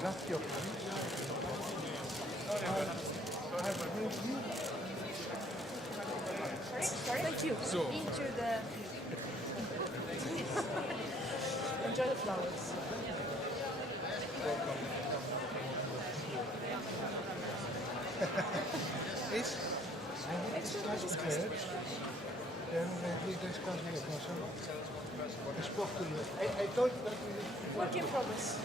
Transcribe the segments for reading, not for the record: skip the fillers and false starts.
Grazie. Sorry? Thank you. So. Into the... Enjoy the flowers. Is gesproken. I thought that Work in progress.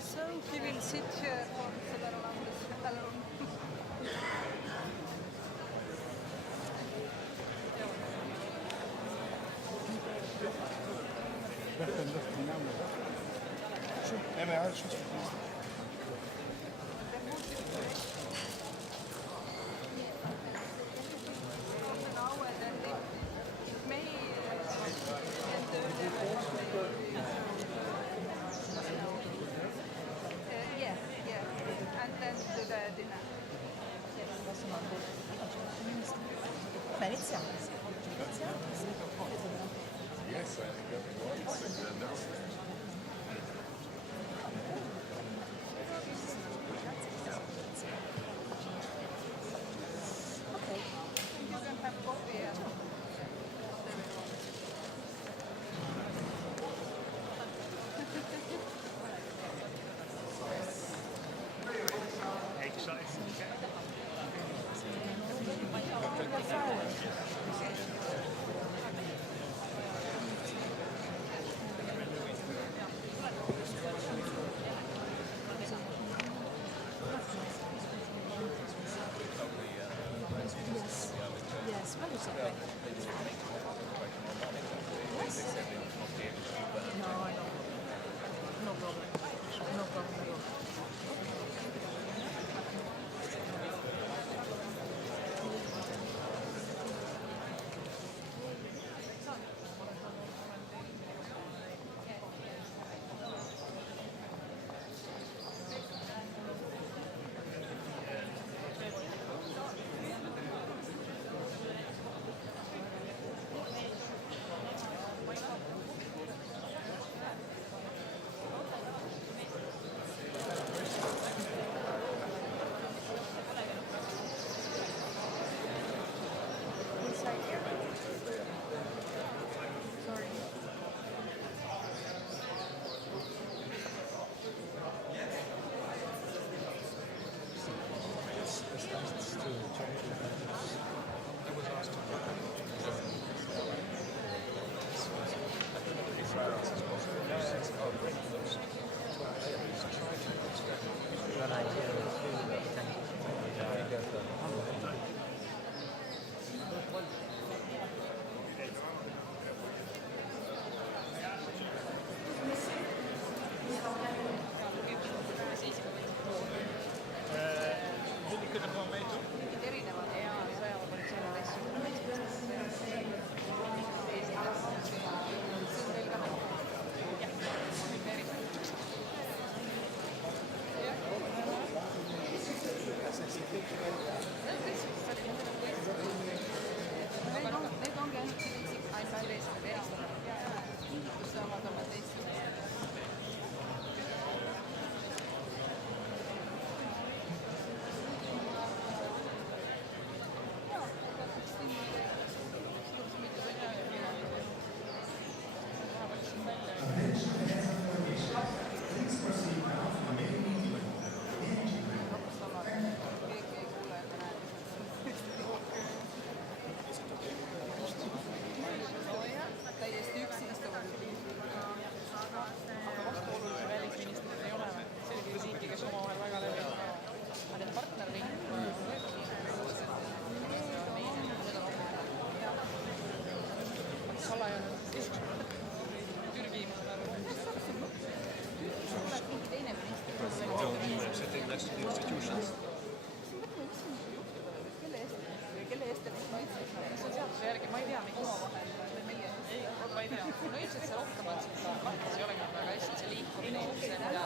So we will sit here for several hours alone. hemen şu Yeah, yeah. And then to the dinner. Malizia. Yes, I think that's Okay. You can have coffee and salajane. Türgi, ma saan aru. Sitting next to the institutions. Kelle eest te neid kaitsete? See on seaduse järgi, ma ei tea, miks omavahel või meie. Ei, ma ei tea. No ilmselt see rohkem on seda, lahtis ei olegi väga hästi, see liikumine ilmselt ja